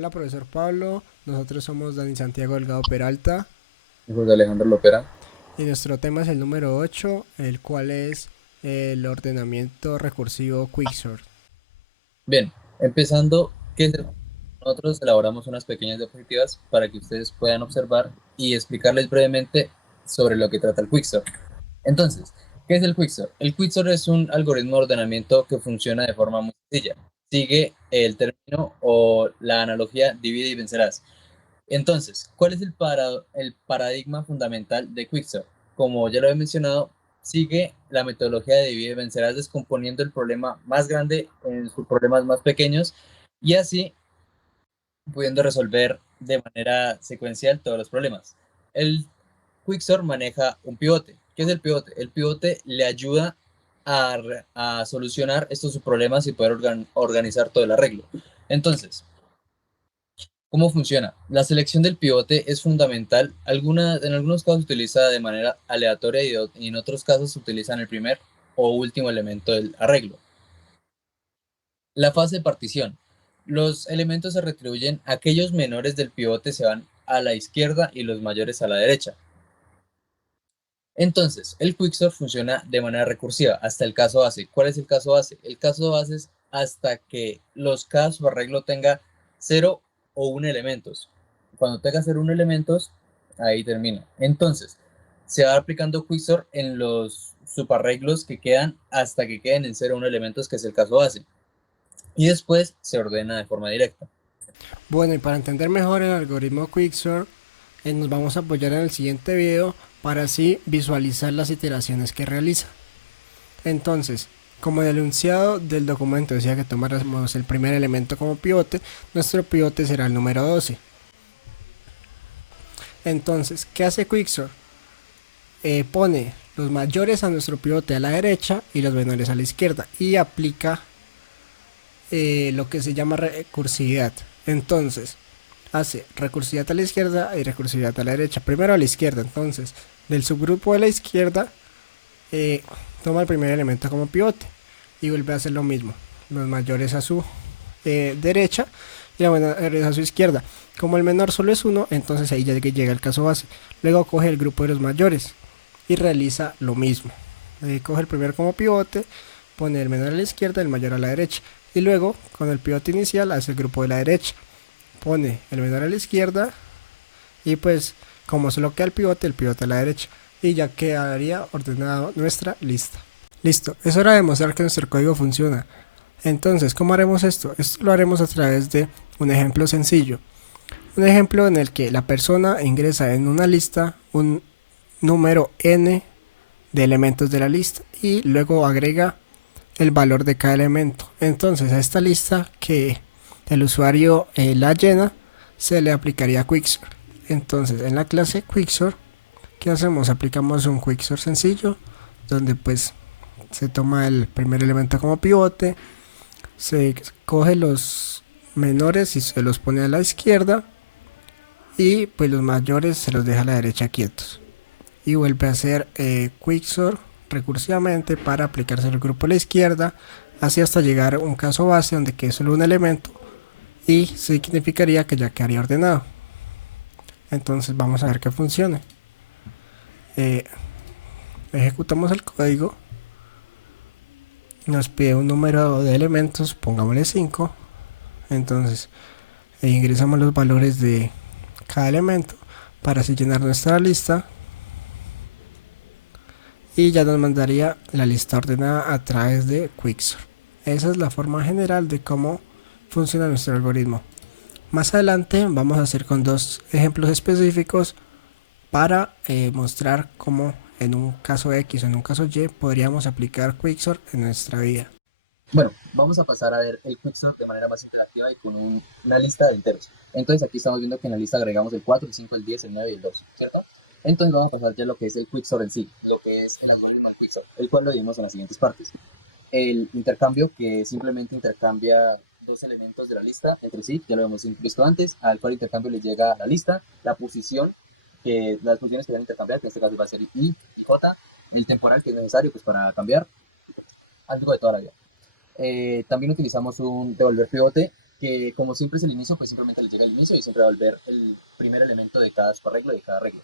Hola, profesor Pablo. Nosotros somos Dani Santiago Delgado Peralta José Alejandro Lopera. y nuestro tema es el número 8, el cual es el ordenamiento recursivo Quicksort. Bien, empezando, nosotros elaboramos unas pequeñas diapositivas para que ustedes puedan observar y explicarles brevemente sobre lo que trata el Quicksort. Entonces, ¿qué es el Quicksort? El Quicksort es un algoritmo de ordenamiento que funciona de forma muy sencilla. Sigue el término o la analogía divide y vencerás. Entonces, ¿cuál es el paradigma fundamental de Quicksort? Como ya lo he mencionado, sigue la metodología de divide y vencerás descomponiendo el problema más grande en sus problemas más pequeños y así pudiendo resolver de manera secuencial todos los problemas. El Quicksort maneja un pivote. ¿Qué es el pivote? El pivote le ayuda a solucionar estos problemas y poder organizar todo el arreglo. Entonces, ¿cómo funciona? La selección del pivote es fundamental. En algunos casos se utiliza de manera aleatoria y en otros casos se utiliza en el primer o último elemento del arreglo. La fase de partición. Los elementos se retribuyen, aquellos menores del pivote se van a la izquierda y los mayores a la derecha. Entonces, el quicksort funciona de manera recursiva hasta el caso base. ¿Cuál es el caso base? El caso base es hasta que cada subarreglo tenga 0 o 1 elementos. Cuando tenga 0 o 1 elementos, ahí termina. Entonces, se va aplicando quicksort en los subarreglos que quedan hasta que queden en 0 o 1 elementos, que es el caso base. Y después se ordena de forma directa. Bueno, y para entender mejor el algoritmo Quicksort, nos vamos a apoyar en el siguiente video para así visualizar las iteraciones que realiza. Entonces, como el enunciado del documento decía que tomáramos el primer elemento como pivote, nuestro pivote será el número 12. Entonces, ¿qué hace Quicksort? Pone los mayores a nuestro pivote a la derecha y los menores a la izquierda y aplica lo que se llama recursividad. Entonces, hace recursividad a la izquierda y recursividad a la derecha. Primero a la izquierda, entonces, del subgrupo de la izquierda, eh, toma el primer elemento como pivote y vuelve a hacer lo mismo. Los mayores a su derecha y los menores a su izquierda. Como el menor solo es uno, entonces ahí ya llega el caso base. Luego coge el grupo de los mayores y realiza lo mismo. Coge el primero como pivote, pone el menor a la izquierda y el mayor a la derecha. Y luego, con el pivote inicial, hace el grupo de la derecha. Pone el menor a la izquierda y pues como solo queda el pivote a la derecha. Y ya quedaría ordenado nuestra lista. Listo, es hora de demostrar que nuestro código funciona. Entonces, ¿cómo haremos esto? Esto lo haremos a través de un ejemplo sencillo. Un ejemplo en el que la persona ingresa en una lista un número n de elementos de la lista y luego agrega el valor de cada elemento. Entonces a esta lista que el usuario la llena se le aplicaría Quicksort. Entonces en la clase Quicksort, ¿qué hacemos? Aplicamos un Quicksort sencillo donde pues se toma el primer elemento como pivote, se coge los menores y se los pone a la izquierda y pues los mayores se los deja a la derecha quietos y vuelve a hacer Quicksort recursivamente para aplicarse el grupo a la izquierda, así hasta llegar a un caso base donde quede solo un elemento y significaría que ya quedaría ordenado. Entonces vamos a ver que funcione. Eh, Ejecutamos el código, nos pide un número de elementos, pongámosle 5. Entonces ingresamos los valores de cada elemento para así llenar nuestra lista y ya nos mandaría la lista ordenada a través de Quicksort. Esa es la forma general de cómo funciona nuestro algoritmo. Más adelante vamos a hacer con dos ejemplos específicos para mostrar cómo en un caso X o en un caso Y podríamos aplicar Quicksort en nuestra vida. Bueno, vamos a pasar a ver el quicksort de manera más interactiva y con una lista de enteros. Entonces aquí estamos viendo que en la lista agregamos el 4, el 5, el 10, el 9 y el 2, ¿cierto? Entonces vamos a pasar ya a lo que es el quicksort en sí, lo que es el algoritmo del quicksort, el cual lo dimos en las siguientes partes. El intercambio, que simplemente intercambia dos elementos de la lista entre sí, ya lo hemos visto antes, al cual intercambio le llega a la lista, la posición, que las funciones que van a intercambiar, que en este caso va a ser i y j, el temporal que es necesario pues, para cambiar, algo de toda la vida. También utilizamos un devolver pivote, que como siempre es el inicio, pues simplemente le llega el inicio y siempre va a volver el primer elemento de cada arreglo y de cada arreglo.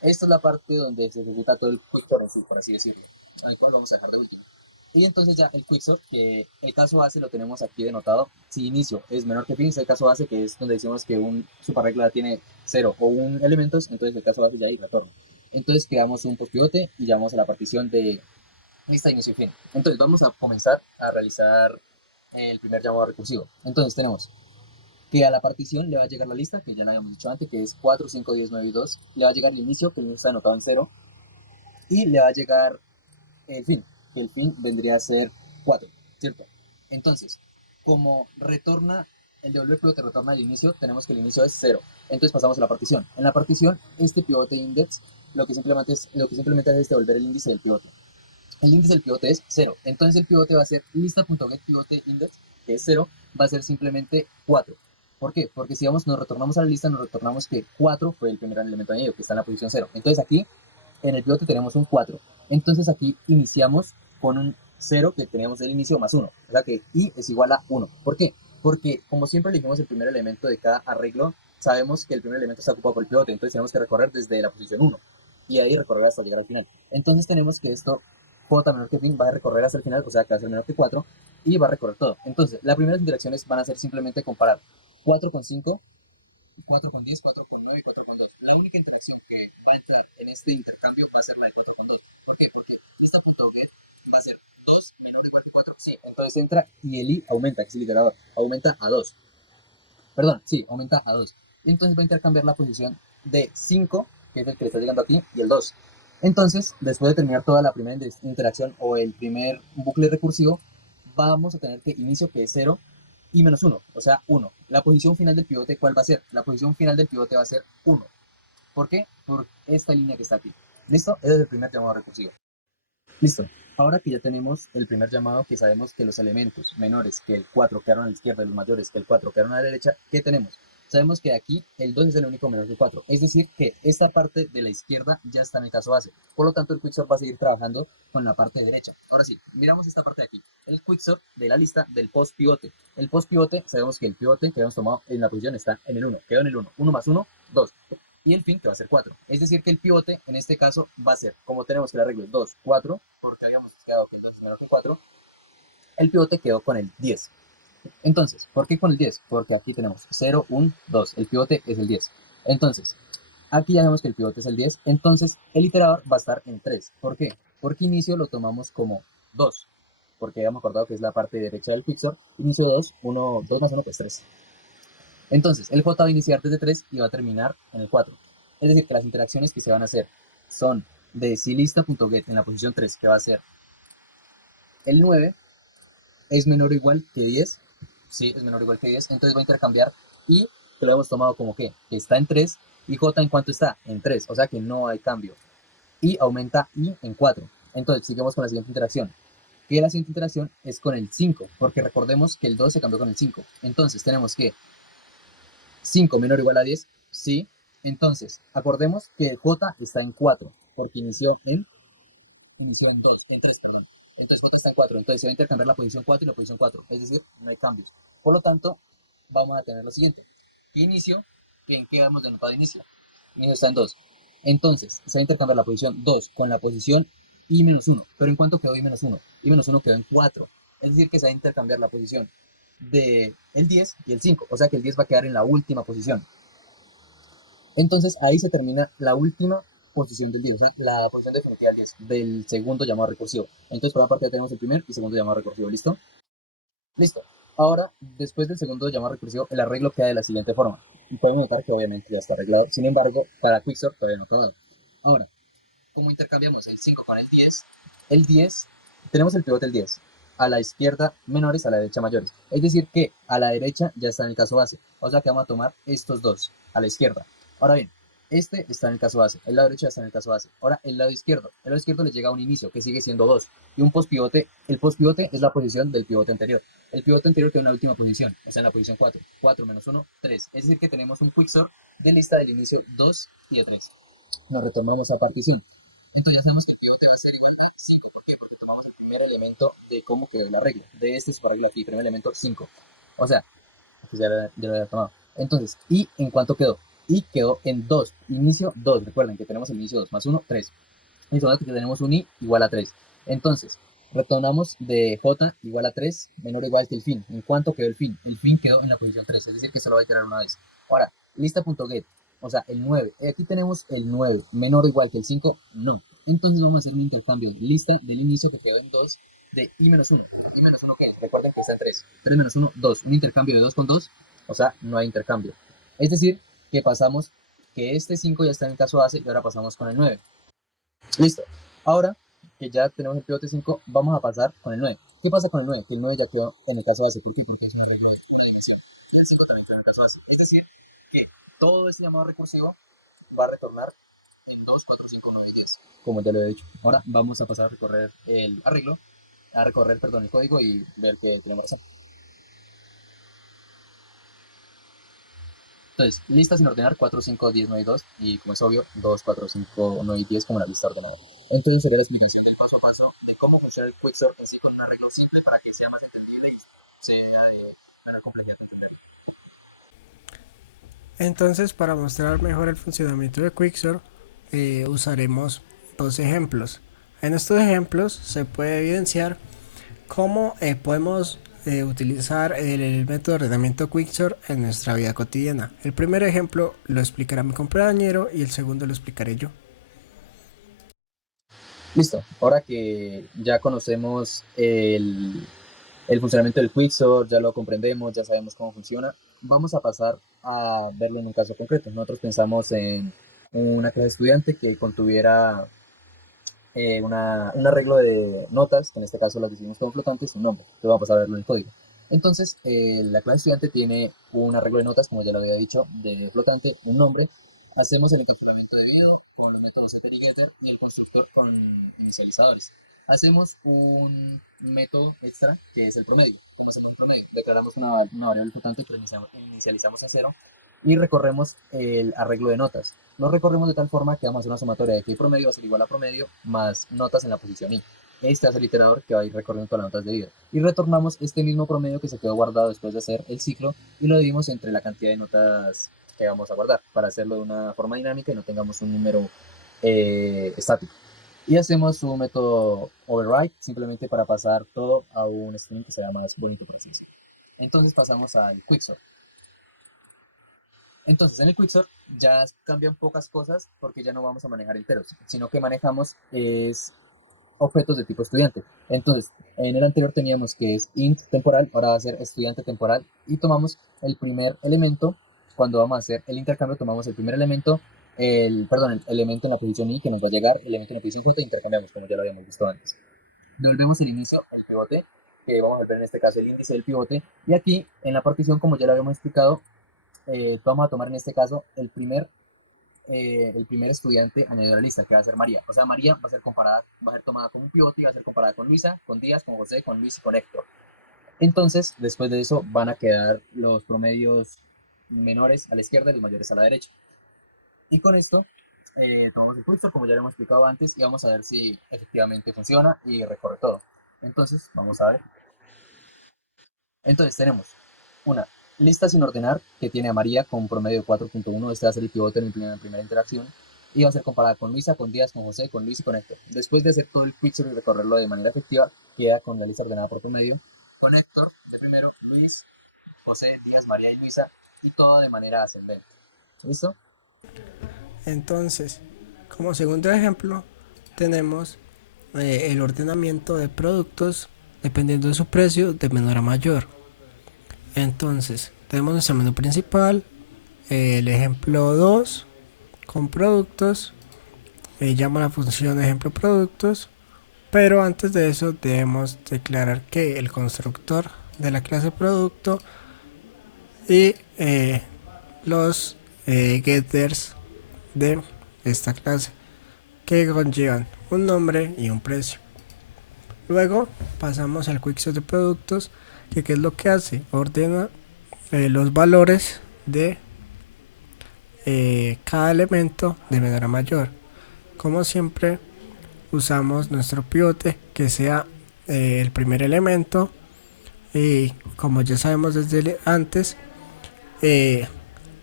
Esta es la parte donde se ejecuta todo el quicksort en sí, por así decirlo, al cual vamos a dejar de último. Y entonces ya el quicksort, que el caso base lo tenemos aquí denotado. Si inicio es menor que fin, es el caso base, que es donde decimos que un subarreglo tiene 0 o 1 elementos, entonces el caso base ya hay retorno. Entonces creamos un postpivote y llamamos a la partición de lista, inicio y fin. Entonces vamos a comenzar a realizar el primer llamado recursivo. Entonces tenemos que a la partición le va a llegar la lista, que ya la habíamos dicho antes, que es 4, 5, 10, 9 y 2. Le va a llegar el inicio, que el inicio está anotado en 0. Y le va a llegar el fin, que el fin vendría a ser 4, ¿cierto? Entonces, como retorna, el devolver pivote retorna al inicio, tenemos que el inicio es 0. Entonces pasamos a la partición. En la partición, este pivote index lo que simplemente hace es devolver el índice del pivote. El índice del pivote es 0. Entonces el pivote va a ser lista.getPivoteIndex, que es 0, va a ser simplemente 4. ¿Por qué? Porque si nos retornamos a la lista, nos retornamos que 4 fue el primer elemento añadido, que está en la posición 0. Entonces aquí, en el pivote tenemos un 4. Entonces aquí iniciamos con un 0 que tenemos del inicio más 1. O sea que i es igual a 1. ¿Por qué? Porque como siempre elegimos el primer elemento de cada arreglo, sabemos que el primer elemento está ocupado por el pivote. Entonces tenemos que recorrer desde la posición 1. Y ahí recorrer hasta llegar al final. Entonces tenemos que esto j menor que fin va a recorrer hasta el final, o sea que va a ser menor que 4, y va a recorrer todo. Entonces, las primeras interacciones van a ser simplemente comparar 4 con 5, 4 con 10, 4 con 9 y 4 con 2. La única interacción que va a entrar en este intercambio va a ser la de 4 con 2. ¿Por qué? Porque esta punto B va a ser 2 menor o igual que 4. Sí, entonces entra y el i aumenta, que es el iterador, aumenta a 2. Perdón, sí, aumenta a 2. Entonces va a intercambiar la posición de 5, que es el que le está llegando aquí, y el 2. Entonces, después de terminar toda la primera interacción o el primer bucle recursivo, vamos a tener que inicio, que es 0, y menos 1, o sea, 1. La posición final del pivote, ¿cuál va a ser? La posición final del pivote va a ser 1. ¿Por qué? Por esta línea que está aquí. ¿Listo? Ese es el primer llamado recursivo. Listo. Ahora que ya tenemos el primer llamado, que sabemos que los elementos menores que el 4 quedaron a la izquierda y los mayores que el 4 quedaron a la derecha, ¿qué tenemos? Sabemos que aquí el 2 es el único menor que el 4. Es decir, que esta parte de la izquierda ya está en el caso base. Por lo tanto, el quicksort va a seguir trabajando con la parte derecha. Ahora sí, miramos esta parte de aquí. El quicksort de la lista del post pivote. El post pivote, sabemos que el pivote que habíamos tomado en la posición está en el 1. Quedó en el 1. 1 más 1, 2. Y el fin, que va a ser 4. Es decir, que el pivote en este caso va a ser, como tenemos que el arreglo es 2, 4, porque habíamos quedado que el 2 es menor que 4, el pivote quedó con el 10. Entonces, ¿por qué con el 10? Porque aquí tenemos 0, 1, 2. El pivote es el 10. Entonces, aquí ya vemos que el pivote es el 10. Entonces, el iterador va a estar en 3. ¿Por qué? Porque inicio lo tomamos como 2. Porque habíamos acordado que es la parte derecha del quicksort. Inicio 2, 1, 2 más 1, pues 3. Entonces, el J va a iniciar desde 3 y va a terminar en el 4. Es decir, que las interacciones que se van a hacer son de silista.get en la posición 3, que va a ser el 9, es menor o igual que 10. Sí, es menor o igual que 10. Entonces va a intercambiar y que lo hemos tomado como que está en 3 y J en cuánto está, en 3. O sea que no hay cambio. Y aumenta I en 4. Entonces, sigamos con la siguiente interacción. Que la siguiente interacción es con el 5, porque recordemos que el 2 se cambió con el 5. Entonces, tenemos que 5 menor o igual a 10, sí. Entonces, acordemos que el J está en 4, porque inició en 2, en 3, perdón. Entonces J está en 4, entonces se va a intercambiar la posición 4 y la posición 4, es decir, no hay cambios. Por lo tanto, vamos a tener lo siguiente. Inicio, ¿en qué hemos denotado inicio? Inicio está en 2. Entonces, se va a intercambiar la posición 2 con la posición I-1. ¿Pero en cuánto quedó I-1? I-1 quedó en 4. Es decir, que se va a intercambiar la posición de el 10 y el 5, o sea que el 10 va a quedar en la última posición. Entonces ahí se termina la última posición del 10, o sea, la posición definitiva del 10, del segundo llamado recursivo. Entonces por la parte ya tenemos el primer y segundo llamado recursivo, ¿listo? Listo. Ahora, después del segundo llamado recursivo, el arreglo queda de la siguiente forma. Y podemos notar que obviamente ya está arreglado. Sin embargo, para Quicksort todavía no ha acabado. Ahora, ¿cómo intercambiamos el 5 con el 10, tenemos el pivote del 10. A la izquierda menores, a la derecha mayores. Es decir, que a la derecha ya está en el caso base. O sea que vamos a tomar estos dos, a la izquierda. Ahora bien, este está en el caso base. El lado derecho está en el caso base. Ahora, el lado izquierdo. El lado izquierdo le llega a un inicio, que sigue siendo 2. Y un postpivote. El postpivote es la posición del pivote anterior. El pivote anterior queda en la última posición. O sea, en la posición 4. 4 menos 1, 3. Es decir, que tenemos un quicksort de lista del inicio 2 y de 3. Nos retomamos a partición. Entonces ya sabemos que el pivote va a ser igual a 5. ¿Por qué? Porque tomamos el primer elemento de cómo quedó el arreglo. De este subarreglo aquí, primer elemento 5. O sea, que ya lo había tomado. Entonces, ¿y en cuánto quedó? Y quedó en 2, inicio 2, recuerden que tenemos el inicio 2 más 1, 3. Y que tenemos un i igual a 3. Entonces, retornamos de j igual a 3 menor o igual que el fin. ¿En cuánto quedó el fin? El fin quedó en la posición 3, es decir, que solo va a iterar una vez. Ahora, lista.get, o sea, el 9. Aquí tenemos el 9, menor o igual que el 5, no. Entonces vamos a hacer un intercambio de lista del inicio que quedó en 2 de i-1. ¿I-1 qué es? Recuerden que está en 3. 3 menos 1, 2. Un intercambio de 2 con 2, o sea, no hay intercambio. Es decir, que pasamos, que este 5 ya está en el caso base y ahora pasamos con el 9. Listo. Ahora que ya tenemos el pivote 5, vamos a pasar con el 9. ¿Qué pasa con el 9? Que el 9 ya quedó en el caso base. ¿Por qué? Porque es una regla de una dimensión. Y el 5 también quedó en el caso base. Es decir, que todo este llamado recursivo va a retornar en 2, 4, 5, 9 y 10. Como ya lo he dicho. Ahora vamos a pasar a recorrer el arreglo, perdón, el código y ver que tenemos razón. Entonces, lista sin ordenar, 4, 5, 10, 9 y 2. Y como es obvio, 2, 4, 5, 9 y 10 como la lista ordenada. Entonces sería la explicación del paso a paso de cómo funciona el quicksort así con un arreglo simple para que sea más entendible y sea de menor complejidad. Entonces, para mostrar mejor el funcionamiento de Quicksort, usaremos dos ejemplos. En estos ejemplos se puede evidenciar cómo podemos utilizar el método de ordenamiento Quicksort en nuestra vida cotidiana. El primer ejemplo lo explicará mi compañero y el segundo lo explicaré yo. Listo, ahora que ya conocemos el funcionamiento del quicksort, ya lo comprendemos, ya sabemos cómo funciona, vamos a pasar a verlo en un caso concreto. Nosotros pensamos en una clase estudiante que contuviera un arreglo de notas, que en este caso las decidimos como flotantes, un nombre. Entonces vamos a pasar a verlo en el código. Entonces, la clase estudiante tiene un arreglo de notas, como ya lo había dicho, de flotante, un nombre. Hacemos el encapsulamiento debido con los métodos setter y getter y el constructor con inicializadores. Hacemos un método extra que es el promedio. ¿Cómo hacemos el promedio? Declaramos una variable flotante que inicializamos a 0 y recorremos el arreglo de notas. Lo recorremos de tal forma que vamos a hacer una sumatoria de que el promedio va a ser igual a promedio más notas en la posición i. Este es el iterador que va a ir recorriendo todas las notas de vida. Y retornamos este mismo promedio que se quedó guardado después de hacer el ciclo y lo dividimos entre la cantidad de notas que vamos a guardar para hacerlo de una forma dinámica y no tengamos un número estático. Y hacemos un método override simplemente para pasar todo a un string que sea más bonito, por así decirlo. Entonces pasamos al quicksort. Entonces, en el Quicksort ya cambian pocas cosas porque ya no vamos a manejar enteros, sino que manejamos objetos de tipo estudiante. Entonces, en el anterior teníamos que es int temporal, ahora va a ser estudiante temporal y tomamos el primer elemento. Cuando vamos a hacer el intercambio, tomamos el primer elemento, el elemento en la posición i que nos va a llegar, el elemento en la posición j e intercambiamos, como ya lo habíamos visto antes. Devolvemos el inicio, el pivote, que vamos a ver en este caso el índice del pivote, y aquí en la partición, como ya lo habíamos explicado, vamos a tomar en este caso el primer estudiante añadido a la lista, que va a ser María. O sea, María va a ser comparada, va a ser tomada como un pivote y va a ser comparada con Luisa, con Díaz, con José, con Luis y con Héctor. Entonces, después de eso, van a quedar los promedios menores a la izquierda y los mayores a la derecha. Y con esto, tomamos el pulso, como ya lo hemos explicado antes, y vamos a ver si efectivamente funciona y recorre todo. Entonces, vamos a ver. Entonces, tenemos una lista sin ordenar que tiene a María con promedio de 4.1. Este va a ser el pivote en la primera interacción. Y va a ser comparada con Luisa, con Díaz, con José, con Luis y con Héctor. Después de hacer todo el quicksort y recorrerlo de manera efectiva, queda con la lista ordenada por promedio. Con Héctor de primero, Luis, José, Díaz, María y Luisa. Y todo de manera ascendente. ¿Listo? Entonces, como segundo ejemplo, tenemos el ordenamiento de productos dependiendo de su precio de menor a mayor. Entonces, tenemos nuestro menú principal, el ejemplo 2 con productos, llama la función ejemplo productos, pero antes de eso debemos declarar que el constructor de la clase producto y los getters de esta clase que conllevan un nombre y un precio. Luego pasamos al quicksort de productos, que qué es lo que hace, ordena los valores de cada elemento de menor a mayor. Como siempre, usamos nuestro pivote que sea el primer elemento, y como ya sabemos desde antes, eh,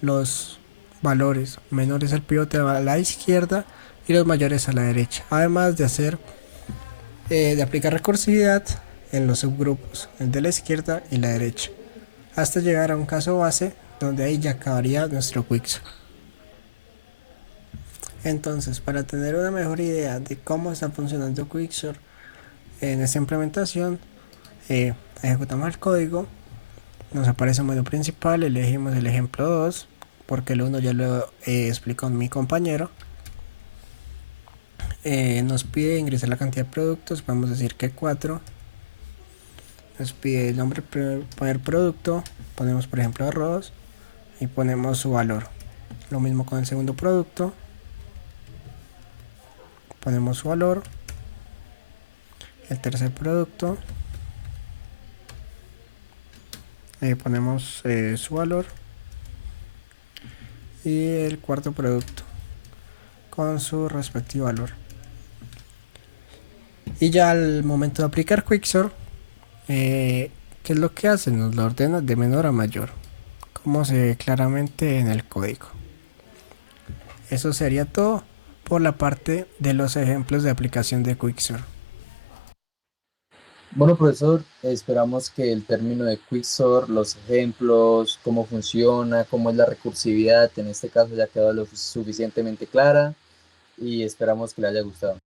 los valores menores al pivote a la izquierda y los mayores a la derecha, además de de aplicar recursividad en los subgrupos, el de la izquierda y la derecha, hasta llegar a un caso base donde ahí ya acabaría nuestro Quicksort. Entonces, para tener una mejor idea de cómo está funcionando Quicksort en esta implementación, ejecutamos el código, nos aparece un menú principal, elegimos el ejemplo 2 porque el 1 ya lo explicó mi compañero. Nos pide ingresar la cantidad de productos, podemos decir que 4. Nos pide el nombre poner producto, ponemos por ejemplo arroz y ponemos su valor. Lo mismo con el segundo producto, ponemos su valor. El tercer producto, ponemos su valor. Y el cuarto producto con su respectivo valor. Y ya al momento de aplicar Quicksort, ¿qué es lo que hace? Nos lo ordena de menor a mayor, como se ve claramente en el código. Eso sería todo por la parte de los ejemplos de aplicación de Quicksort. Bueno, profesor, esperamos que el término de Quicksort, los ejemplos, cómo funciona, cómo es la recursividad, en este caso ya quedó lo suficientemente clara y esperamos que le haya gustado.